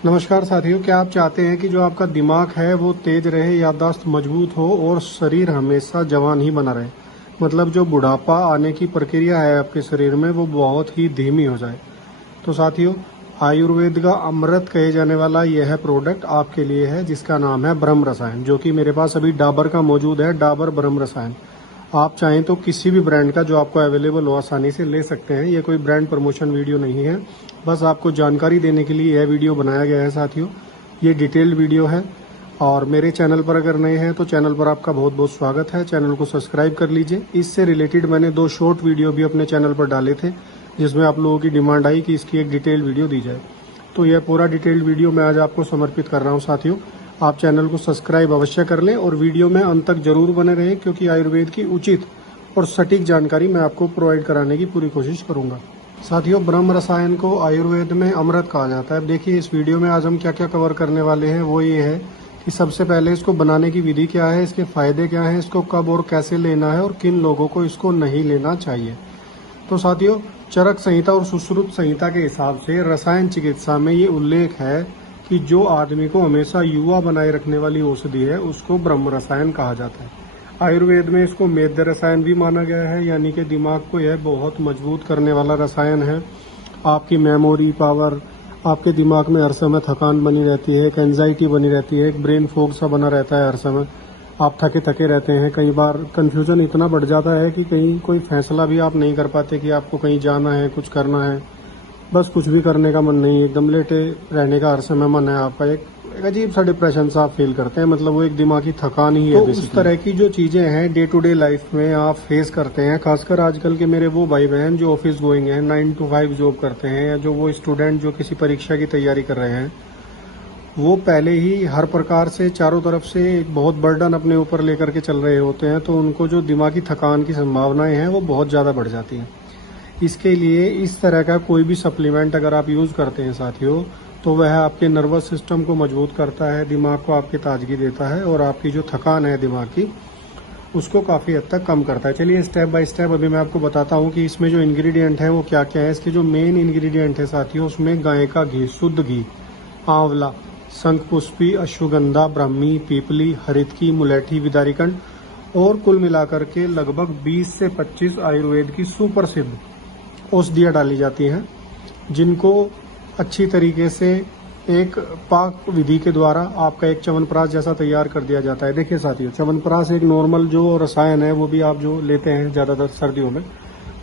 नमस्कार साथियों, क्या आप चाहते हैं कि जो आपका दिमाग है वो तेज रहे, याददाश्त मजबूत हो और शरीर हमेशा जवान ही बना रहे। मतलब जो बुढ़ापा आने की प्रक्रिया है आपके शरीर में वो बहुत ही धीमी हो जाए। तो साथियों, आयुर्वेद का अमृत कहे जाने वाला यह प्रोडक्ट आपके लिए है, जिसका नाम है ब्रह्म रसायन, जो कि मेरे पास अभी डाबर का मौजूद है। डाबर ब्रह्म रसायन आप चाहें तो किसी भी ब्रांड का जो आपको अवेलेबल हो आसानी से ले सकते हैं। ये कोई ब्रांड प्रमोशन वीडियो नहीं है, बस आपको जानकारी देने के लिए यह वीडियो बनाया गया है। साथियों, ये डिटेल्ड वीडियो है और मेरे चैनल पर अगर नए हैं तो चैनल पर आपका बहुत बहुत स्वागत है। चैनल को सब्सक्राइब कर लीजिए। इससे रिलेटेड मैंने 2 शॉर्ट वीडियो भी अपने चैनल पर डाले थे, जिसमें आप लोगों की डिमांड आई कि इसकी एक डिटेल वीडियो दी जाए। तो यह पूरा डिटेल्ड वीडियो मैं आज आपको समर्पित कर रहा हूँ। साथियों, आप चैनल को सब्सक्राइब अवश्य कर लें और वीडियो में अंत तक जरूर बने रहें, क्योंकि आयुर्वेद की उचित और सटीक जानकारी मैं आपको प्रोवाइड कराने की पूरी कोशिश करूंगा। साथियों, ब्रह्म रसायन को आयुर्वेद में अमृत कहा जाता है। अब देखिए, इस वीडियो में आज हम क्या क्या कवर करने वाले हैं वो ये है कि सबसे पहले इसको बनाने की विधि क्या है, इसके फायदे क्या हैं, इसको कब और कैसे लेना है और किन लोगों को इसको नहीं लेना चाहिए। तो साथियों, चरक संहिता और सुश्रुत संहिता के हिसाब से रसायन चिकित्सा में ये उल्लेख है कि जो आदमी को हमेशा युवा बनाए रखने वाली औषधि है उसको ब्रह्म रसायन कहा जाता है। आयुर्वेद में इसको मेद्य रसायन भी माना गया है, यानी कि दिमाग को यह बहुत मजबूत करने वाला रसायन है। आपकी मेमोरी पावर, आपके दिमाग में हर समय थकान बनी रहती है, एक एंजाइटी बनी रहती है, एक ब्रेन फॉग सा बना रहता है। हर समय आप थके थके रहते हैं। कई बार कंफ्यूजन इतना बढ़ जाता है कि कहीं कोई फैसला भी आप नहीं कर पाते कि आपको कहीं जाना है, कुछ करना है। बस कुछ भी करने का मन नहीं, एकदम लेटे रहने का हर समय मन है आपका। एक अजीब सा डिप्रेशन सा आप फील करते हैं, मतलब वो एक दिमागी थकान ही है। तो उस तरह की जो चीजें हैं डे टू डे लाइफ में आप फेस करते हैं, खासकर आजकल के मेरे वो भाई बहन जो ऑफिस गोइंग हैं, 9 to 5 जॉब करते हैं, या जो वो स्टूडेंट जो किसी परीक्षा की तैयारी कर रहे हैं, वो पहले ही हर प्रकार से चारों तरफ से एक बहुत बर्डन अपने ऊपर लेकर के चल रहे होते हैं। तो उनको जो दिमागी थकान की संभावनाएं हैं वो बहुत ज़्यादा बढ़ जाती हैं। इसके लिए इस तरह का कोई भी सप्लीमेंट अगर आप यूज़ करते हैं साथियों, तो वह आपके नर्वस सिस्टम को मजबूत करता है, दिमाग को आपकी ताजगी देता है और आपकी जो थकान है दिमाग की उसको काफ़ी हद तक कम करता है। चलिए स्टेप बाय स्टेप अभी मैं आपको बताता हूँ कि इसमें जो इंग्रेडिएंट है वो क्या क्या है। इसके जो मेन इंग्रेडिएंट है साथियों, उसमें गाय का घी, शुद्ध घी, आंवला, शंखपुष्पी, अश्वगंधा, ब्राह्मी, पीपली, हरितकी, मुलेठी, विदारीकंड और कुल मिलाकर के लगभग 20 से 25 आयुर्वेद की सुप्रसिद्ध औषधियाँ डाली जाती हैं, जिनको अच्छी तरीके से एक पाक विधि के द्वारा आपका एक च्यवनप्राश जैसा तैयार कर दिया जाता है। देखिए साथियों, च्यवनप्राश एक नॉर्मल जो रसायन है वो भी आप जो लेते हैं ज़्यादातर सर्दियों में,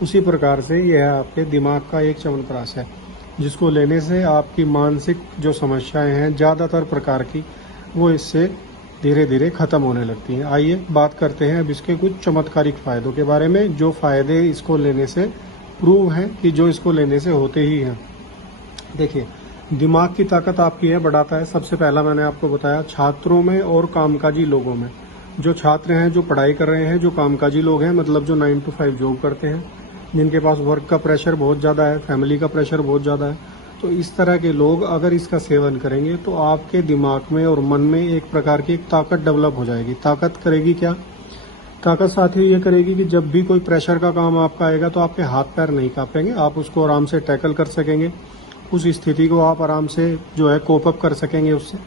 उसी प्रकार से यह आपके दिमाग का एक च्यवनप्राश है, जिसको लेने से आपकी मानसिक जो समस्याएं हैं ज़्यादातर प्रकार की, वो इससे धीरे धीरे खत्म होने लगती हैं। आइए बात करते हैं अब इसके कुछ चमत्कारिक फायदों के बारे में, जो फायदे इसको लेने से प्रूव हैं कि जो इसको लेने से होते ही हैं। देखिए, दिमाग की ताकत आपकी है बढ़ाता है। सबसे पहला मैंने आपको बताया, छात्रों में और कामकाजी लोगों में, जो छात्र हैं, जो पढ़ाई कर रहे हैं, जो कामकाजी लोग हैं, मतलब जो 9 to 5 जॉब करते हैं, जिनके पास वर्क का प्रेशर बहुत ज़्यादा है, फैमिली का प्रेशर बहुत ज़्यादा है, तो इस तरह के लोग अगर इसका सेवन करेंगे तो आपके दिमाग में और मन में एक प्रकार की एक ताकत डेवलप हो जाएगी। ताकत करेगी क्या? ताकत साथियों ये करेगी कि जब भी कोई प्रेशर का काम आपका आएगा तो आपके हाथ पैर नहीं कांपेंगे, आप उसको आराम से टैकल कर सकेंगे, उस स्थिति को आप आराम से जो है कोप अप कर सकेंगे उससे।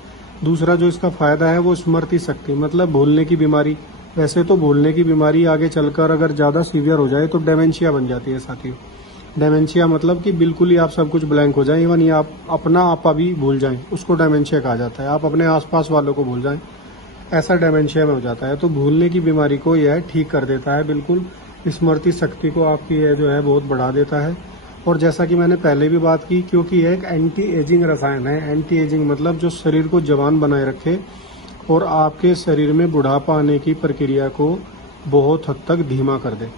दूसरा जो इसका फायदा है वो स्मृति शक्ति, मतलब भूलने की बीमारी। वैसे तो भूलने की बीमारी आगे चलकर अगर ज़्यादा सीवियर हो जाए तो डेमेंशिया बन जाती है साथियों। डेमेंशिया मतलब कि बिल्कुल ही आप सब कुछ ब्लैंक हो जाए, इवन ये आप अपना आपा भी भूल जाएं, उसको डेमेंशिया कहा जाता है। आप अपने आसपास वालों को भूल जाएं, ऐसा डेमेंशिया में हो जाता है। तो भूलने की बीमारी को यह ठीक कर देता है, बिल्कुल स्मृति शक्ति को आपकी यह जो है बहुत बढ़ा देता है। और जैसा कि मैंने पहले भी बात की, क्योंकि यह एक एंटी एजिंग रसायन है। एंटी एजिंग मतलब जो शरीर को जवान बनाए रखे और आपके शरीर में बुढ़ापा आने की प्रक्रिया को बहुत हद तक धीमा कर दे।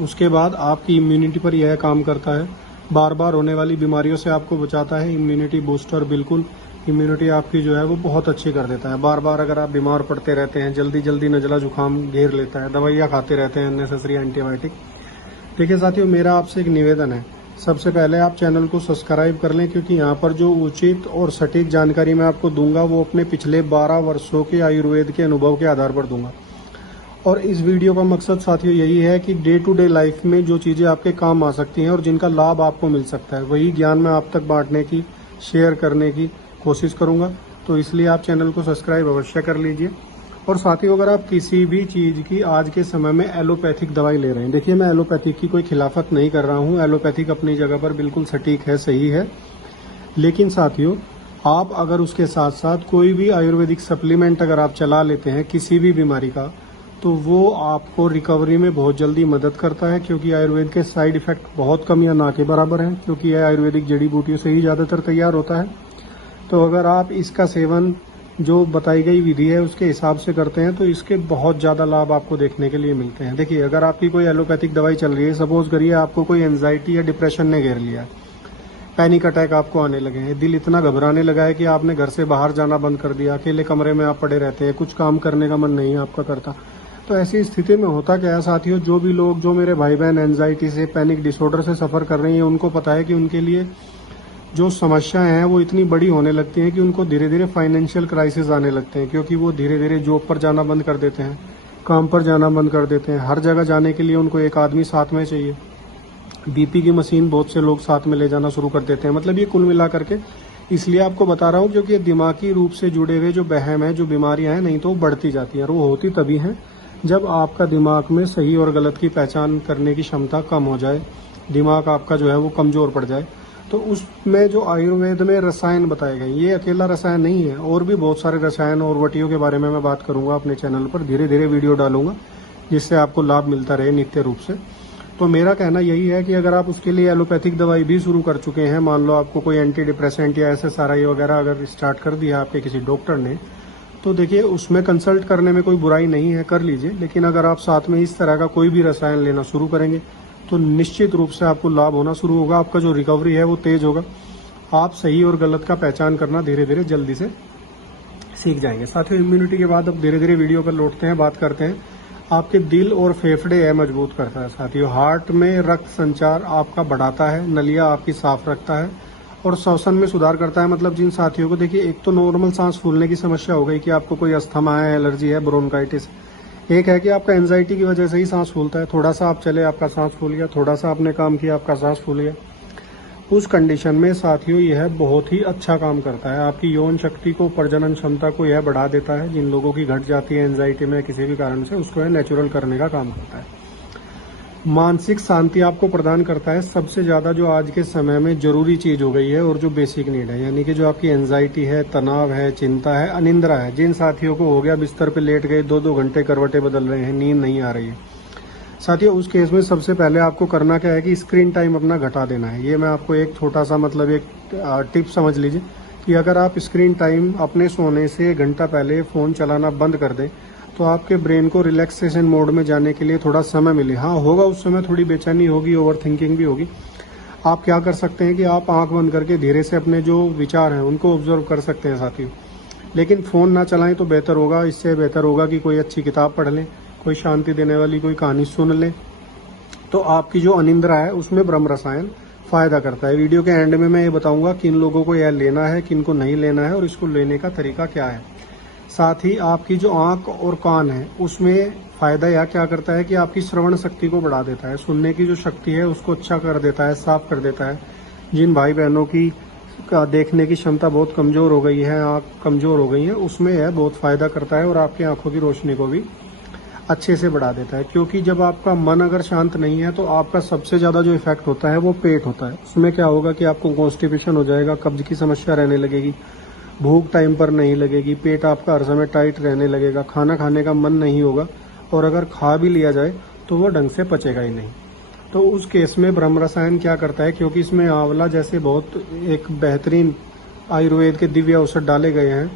उसके बाद आपकी इम्यूनिटी पर यह काम करता है, बार बार होने वाली बीमारियों से आपको बचाता है। इम्यूनिटी बूस्टर, बिल्कुल इम्यूनिटी आपकी जो है वो बहुत अच्छी कर देता है। बार बार अगर आप बीमार पड़ते रहते हैं, जल्दी जल्दी नज़ला जुकाम घेर लेता है, दवाइयाँ खाते रहते हैं अननेसेसरी एंटीबायोटिक। देखिए साथियों, मेरा आपसे एक निवेदन है, सबसे पहले आप चैनल को सब्सक्राइब कर लें, क्योंकि यहाँ पर जो उचित और सटीक जानकारी मैं आपको दूंगा वो अपने पिछले 12 वर्षों के आयुर्वेद के अनुभव के आधार पर दूंगा। और इस वीडियो का मकसद साथियों यही है कि डे टू डे लाइफ में जो चीज़ें आपके काम आ सकती हैं और जिनका लाभ आपको मिल सकता है, वही ज्ञान मैं आप तक बांटने की शेयर करने की कोशिश करूँगा। तो इसलिए आप चैनल को सब्सक्राइब अवश्य कर लीजिए। और साथ ही अगर आप किसी भी चीज़ की आज के समय में एलोपैथिक दवाई ले रहे हैं, देखिए मैं एलोपैथिक की कोई खिलाफत नहीं कर रहा हूँ, एलोपैथिक अपनी जगह पर बिल्कुल सटीक है, सही है। लेकिन साथियों, आप अगर उसके साथ साथ कोई भी आयुर्वेदिक सप्लीमेंट अगर आप चला लेते हैं किसी भी बीमारी का, तो वो आपको रिकवरी में बहुत जल्दी मदद करता है, क्योंकि आयुर्वेद के साइड इफेक्ट बहुत कम या ना के बराबर हैं, क्योंकि यह आयुर्वेदिक जड़ी बूटियों से ही ज़्यादातर तैयार होता है। तो अगर आप इसका सेवन जो बताई गई विधि है उसके हिसाब से करते हैं तो इसके बहुत ज़्यादा लाभ आपको देखने के लिए मिलते हैं। देखिए, अगर आपकी कोई एलोपैथिक दवाई चल रही है, सपोज करिए आपको कोई एंजाइटी या डिप्रेशन ने घेर लिया है, पैनिक अटैक आपको आने लगे हैं, दिल इतना घबराने लगा है कि आपने घर से बाहर जाना बंद कर दिया, अकेले कमरे में आप पड़े रहते हैं, कुछ काम करने का मन नहीं आपका करता। तो ऐसी स्थिति में होता क्या है साथियों, जो भी लोग, जो मेरे भाई बहन एंजाइटी से, पैनिक डिसऑर्डर से सफ़र कर रहे हैं, उनको पता है कि उनके लिए जो समस्याएं हैं वो इतनी बड़ी होने लगती हैं कि उनको धीरे धीरे फाइनेंशियल क्राइसिस आने लगते हैं, क्योंकि वो धीरे धीरे जॉब पर जाना बंद कर देते हैं, काम पर जाना बंद कर देते हैं। हर जगह जाने के लिए उनको एक आदमी साथ में चाहिए। बीपी की मशीन बहुत से लोग साथ में ले जाना शुरू कर देते हैं। मतलब ये कुल मिला करके इसलिए आपको बता रहा हूँ क्योंकि ये दिमागी रूप से जुड़े हुए जो वहम है, जो बीमारियां हैं, नहीं तो वो बढ़ती जाती हैं। और वो होती तभी हैं जब आपका दिमाग में सही और गलत की पहचान करने की क्षमता कम हो जाए, दिमाग आपका जो है वो कमज़ोर पड़ जाए। तो उसमें जो आयुर्वेद में रसायन बताए गए, ये अकेला रसायन नहीं है, और भी बहुत सारे रसायन और वटियों के बारे में मैं बात करूंगा अपने चैनल पर। धीरे धीरे वीडियो डालूंगा जिससे आपको लाभ मिलता रहे नित्य रूप से। तो मेरा कहना यही है कि अगर आप उसके लिए एलोपैथिक दवाई भी शुरू कर चुके हैं, मान लो आपको कोई एंटी डिप्रेसेंट या SSRI वगैरह अगर स्टार्ट कर दिया आपके किसी डॉक्टर ने, तो देखिए उसमें कंसल्ट करने में कोई बुराई नहीं है, कर लीजिए। लेकिन अगर आप साथ में इस तरह का कोई भी रसायन लेना शुरू करेंगे तो निश्चित रूप से आपको लाभ होना शुरू होगा। आपका जो रिकवरी है वो तेज होगा। आप सही और गलत का पहचान करना धीरे धीरे जल्दी से सीख जाएंगे। साथियों, इम्यूनिटी के बाद अब धीरे धीरे वीडियो पर लौटते हैं, बात करते हैं। आपके दिल और फेफड़े है मजबूत करता है साथियों। हार्ट में रक्त संचार आपका बढ़ाता है, नलियाँ आपकी साफ रखता है और श्वसन में सुधार करता है। मतलब जिन साथियों को, देखिए, एक तो नॉर्मल सांस फूलने की समस्या हो गई कि आपको कोई अस्थमा है, एलर्जी है, ब्रोंकाइटिस। एक है कि आपका एंजाइटी की वजह से ही सांस फूलता है, थोड़ा सा आप चले आपका सांस फूल गया, थोड़ा सा आपने काम किया आपका सांस फूल गया। उस कंडीशन में साथियों यह बहुत ही अच्छा काम करता है। आपकी यौन शक्ति को, प्रजनन क्षमता को यह बढ़ा देता है। जिन लोगों की घट जाती है एंजाइटी में किसी भी कारण से, उसको यह नेचुरल करने का काम करता है। मानसिक शांति आपको प्रदान करता है। सबसे ज़्यादा जो आज के समय में जरूरी चीज़ हो गई है और जो बेसिक नीड है, यानी कि जो आपकी एंजाइटी है, तनाव है, चिंता है, अनिंद्रा है। जिन साथियों को हो गया बिस्तर पे लेट गए, 2-2 घंटे करवटें बदल रहे हैं, नींद नहीं आ रही है साथियों, उस केस में सबसे पहले आपको करना क्या है कि स्क्रीन टाइम अपना घटा देना है। ये मैं आपको एक छोटा सा मतलब एक टिप समझ लीजिए कि अगर आप स्क्रीन टाइम अपने सोने से 1 घंटा पहले फ़ोन चलाना बंद कर दें तो आपके ब्रेन को रिलैक्सेशन मोड में जाने के लिए थोड़ा समय मिले। हाँ, होगा उस समय थोड़ी बेचैनी होगी, ओवर थिंकिंग भी होगी। आप क्या कर सकते हैं कि आप आंख बंद करके धीरे से अपने जो विचार हैं उनको ऑब्जर्व कर सकते हैं साथियों। लेकिन फ़ोन ना चलाएं तो बेहतर होगा। इससे बेहतर होगा कि कोई अच्छी किताब पढ़ लें, कोई शांति देने वाली कोई कहानी सुन लें। तो आपकी जो अनिंद्रा है उसमें ब्रह्म रसायन फ़ायदा करता है। वीडियो के एंड में मैं ये बताऊंगा किन लोगों को यह लेना है, किन को नहीं लेना है और इसको लेने का तरीका क्या है। साथ ही आपकी जो आंख और कान है उसमें फ़ायदा यह क्या करता है कि आपकी श्रवण शक्ति को बढ़ा देता है। सुनने की जो शक्ति है उसको अच्छा कर देता है, साफ कर देता है। जिन भाई बहनों की देखने की क्षमता बहुत कमज़ोर हो गई है, आँख कमज़ोर हो गई है, उसमें यह बहुत फ़ायदा करता है और आपकी आंखों की रोशनी को भी अच्छे से बढ़ा देता है। क्योंकि जब आपका मन अगर शांत नहीं है तो आपका सबसे ज़्यादा जो इफेक्ट होता है वो पेट होता है। उसमें क्या होगा कि आपको कॉन्स्टिपेशन हो जाएगा, कब्ज की समस्या रहने लगेगी, भूख टाइम पर नहीं लगेगी, पेट आपका हर समय टाइट रहने लगेगा, खाना खाने का मन नहीं होगा और अगर खा भी लिया जाए तो वो ढंग से पचेगा ही नहीं। तो उस केस में ब्रह्म रसायन क्या करता है, क्योंकि इसमें आंवला जैसे बहुत एक बेहतरीन आयुर्वेद के दिव्य औषध डाले गए हैं,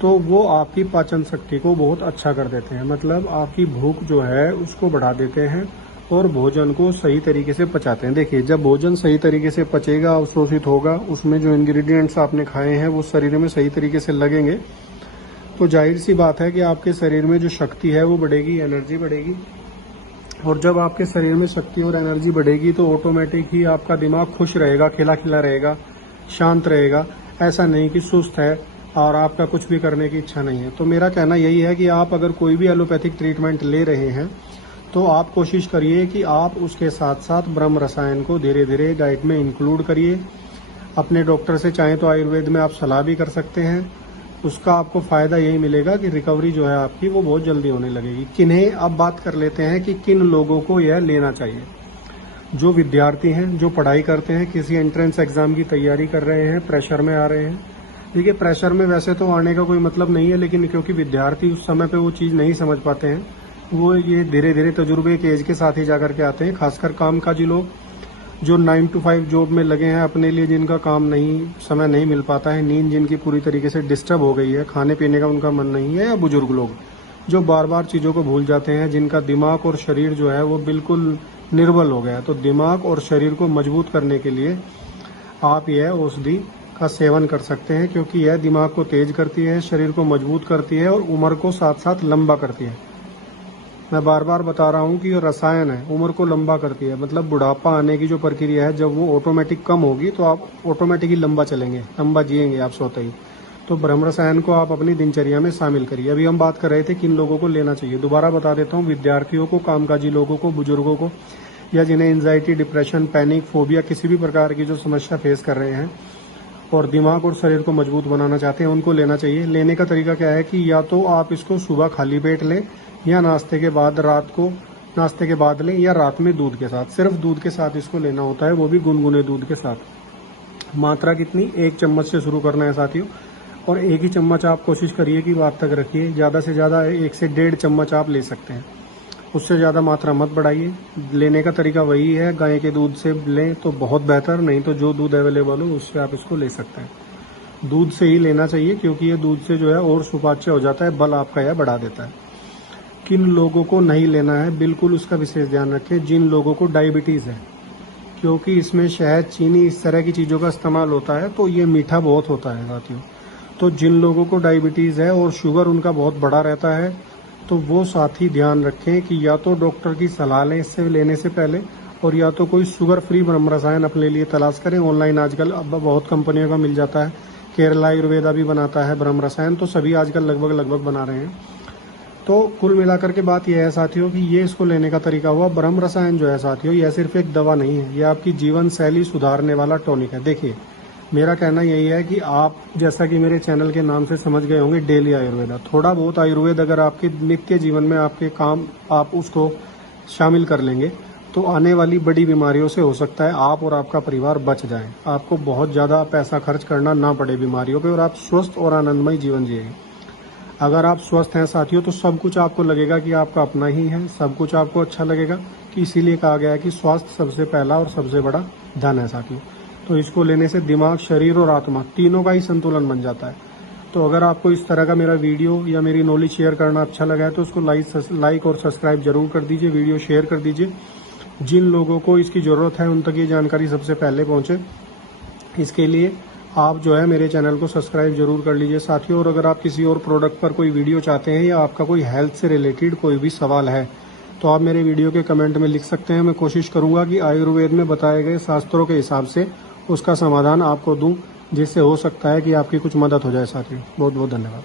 तो वो आपकी पाचन शक्ति को बहुत अच्छा कर देते हैं। मतलब आपकी भूख जो है उसको बढ़ा देते हैं और भोजन को सही तरीके से पचाते हैं। देखिए, जब भोजन सही तरीके से पचेगा, अवशोषित होगा, उसमें जो इंग्रेडिएंट्स आपने खाए हैं वो शरीर में सही तरीके से लगेंगे, तो जाहिर सी बात है कि आपके शरीर में जो शक्ति है वो बढ़ेगी, एनर्जी बढ़ेगी। और जब आपके शरीर में शक्ति और एनर्जी बढ़ेगी तो ऑटोमेटिक ही आपका दिमाग खुश रहेगा, खिला खिला रहेगा, शांत रहेगा। ऐसा नहीं कि सुस्त है और आपका कुछ भी करने की इच्छा नहीं है। तो मेरा कहना यही है कि आप अगर कोई भी एलोपैथिक ट्रीटमेंट ले रहे हैं तो आप कोशिश करिए कि आप उसके साथ साथ ब्रह्म रसायन को धीरे धीरे डाइट में इंक्लूड करिए। अपने डॉक्टर से चाहें तो आयुर्वेद में आप सलाह भी कर सकते हैं। उसका आपको फ़ायदा यही मिलेगा कि रिकवरी जो है आपकी वो बहुत जल्दी होने लगेगी। किन्हें अब बात कर लेते हैं कि किन लोगों को यह लेना चाहिए। जो विद्यार्थी हैं, जो पढ़ाई करते हैं, किसी एंट्रेंस एग्ज़ाम की तैयारी कर रहे हैं, प्रेशर में आ रहे हैं। देखिए, प्रेशर में वैसे तो आने का कोई मतलब नहीं है, लेकिन क्योंकि विद्यार्थी उस समय पे वो चीज़ नहीं समझ पाते हैं, वो ये धीरे धीरे तजुर्बे के एज के साथ ही जाकर के आते हैं। खासकर कामकाजी लोग जो 9 to 5 जॉब में लगे हैं, अपने लिए जिनका काम नहीं, समय नहीं मिल पाता है, नींद जिनकी पूरी तरीके से डिस्टर्ब हो गई है, खाने पीने का उनका मन नहीं है, या बुजुर्ग लोग जो बार बार चीज़ों को भूल जाते हैं, जिनका दिमाग और शरीर जो है वो बिल्कुल निर्बल हो गया है। तो दिमाग और शरीर को मजबूत करने के लिए आप यह औषधि का सेवन कर सकते हैं, क्योंकि यह दिमाग को तेज करती है, शरीर को मजबूत करती है और उम्र को साथ साथ लंबा करती है। मैं बार बार बता रहा हूँ कि ये रसायन है, उम्र को लंबा करती है। मतलब बुढ़ापा आने की जो प्रक्रिया है, जब वो ऑटोमेटिक कम होगी तो आप ऑटोमेटिकली लंबा चलेंगे, लंबा जिएंगे आप सोते ही। तो ब्रह्म रसायन को आप अपनी दिनचर्या में शामिल करिए। अभी हम बात कर रहे थे किन लोगों को लेना चाहिए। दोबारा बता देता हूँ, विद्यार्थियों को, कामकाजी लोगों को, बुजुर्गों को, या जिन्हें एंजाइटी, डिप्रेशन, पैनिक, फोबिया, किसी भी प्रकार की जो समस्या फेस कर रहे हैं और दिमाग और शरीर को मजबूत बनाना चाहते हैं, उनको लेना चाहिए। लेने का तरीका क्या है कि या तो आप इसको सुबह खाली पेट लें, या नाश्ते के बाद, रात को नाश्ते के बाद लें, या रात में दूध के साथ। सिर्फ दूध के साथ इसको लेना होता है, वो भी गुनगुने दूध के साथ। मात्रा कितनी? 1 चम्मच से शुरू करना है साथियों, और 1 ही चम्मच आप कोशिश करिए कि रात तक रखिए। ज़्यादा से ज़्यादा 1 से 1.5 चम्मच आप ले सकते हैं, उससे ज़्यादा मात्रा मत बढ़ाइए। लेने का तरीका वही है, गाय के दूध से लें तो बहुत बेहतर, नहीं तो जो दूध अवेलेबल हो उससे आप इसको ले सकते हैं। दूध से ही लेना चाहिए, क्योंकि ये दूध से जो है और सुपाच्य हो जाता है, बल आपका यह बढ़ा देता है। किन लोगों को नहीं लेना है, बिल्कुल उसका विशेष ध्यान रखें। जिन लोगों को डायबिटीज़ है, क्योंकि इसमें शहद, चीनी, इस तरह की चीज़ों का इस्तेमाल होता है, तो ये मीठा बहुत होता है साथियों। तो जिन लोगों को डायबिटीज़ है और शुगर उनका बहुत बड़ा रहता है, तो वो साथी ध्यान रखें कि या तो डॉक्टर की सलाह लें इससे लेने से पहले, और या तो कोई शुगर फ्री ब्रह्म रसायन अपने लिए तलाश करें। ऑनलाइन आजकल अब बहुत कंपनियों का मिल जाता है। केरला आयुर्वेदा भी बनाता है ब्रह्म रसायन, तो सभी आजकल लगभग बना रहे हैं। तो कुल मिलाकर के बात यह है साथियों कि ये इसको लेने का तरीका हुआ। ब्रह्म रसायन जो है साथियों, यह सिर्फ एक दवा नहीं है, यह आपकी जीवन शैली सुधारने वाला टॉनिक है। देखिए, मेरा कहना यही है कि आप, जैसा कि मेरे चैनल के नाम से समझ गए होंगे, डेली आयुर्वेदा, थोड़ा बहुत आयुर्वेद अगर आपके नित्य जीवन में, आपके काम, आप उसको शामिल कर लेंगे, तो आने वाली बड़ी बीमारियों से हो सकता है आप और आपका परिवार बच जाए। आपको बहुत ज़्यादा पैसा खर्च करना ना पड़े बीमारियों पे, और आप स्वस्थ और आनंदमय जीवन जिएंगे। अगर आप स्वस्थ हैं साथियों, तो सब कुछ आपको लगेगा कि आपका अपना ही है, सब कुछ आपको अच्छा लगेगा। कि इसीलिए कहा गया है कि स्वास्थ्य सबसे पहला और सबसे बड़ा धन है साथियों। तो इसको लेने से दिमाग, शरीर और आत्मा तीनों का ही संतुलन बन जाता है। तो अगर आपको इस तरह का मेरा वीडियो या मेरी नॉलेज शेयर करना अच्छा लगा है, तो उसको लाइक और सब्सक्राइब जरूर कर दीजिए, वीडियो शेयर कर दीजिए। जिन लोगों को इसकी ज़रूरत है उन तक ये जानकारी सबसे पहले पहुँचे, इसके लिए आप जो है मेरे चैनल को सब्सक्राइब जरूर कर लीजिए साथियों। और अगर आप किसी और प्रोडक्ट पर कोई वीडियो चाहते हैं, या आपका कोई हेल्थ से रिलेटेड कोई भी सवाल है, तो आप मेरे वीडियो के कमेंट में लिख सकते हैं। मैं कोशिश करूंगा कि आयुर्वेद में बताए गए शास्त्रों के हिसाब से उसका समाधान आपको दूं, जिससे हो सकता है कि आपकी कुछ मदद हो जाए साथियों। बहुत बहुत धन्यवाद।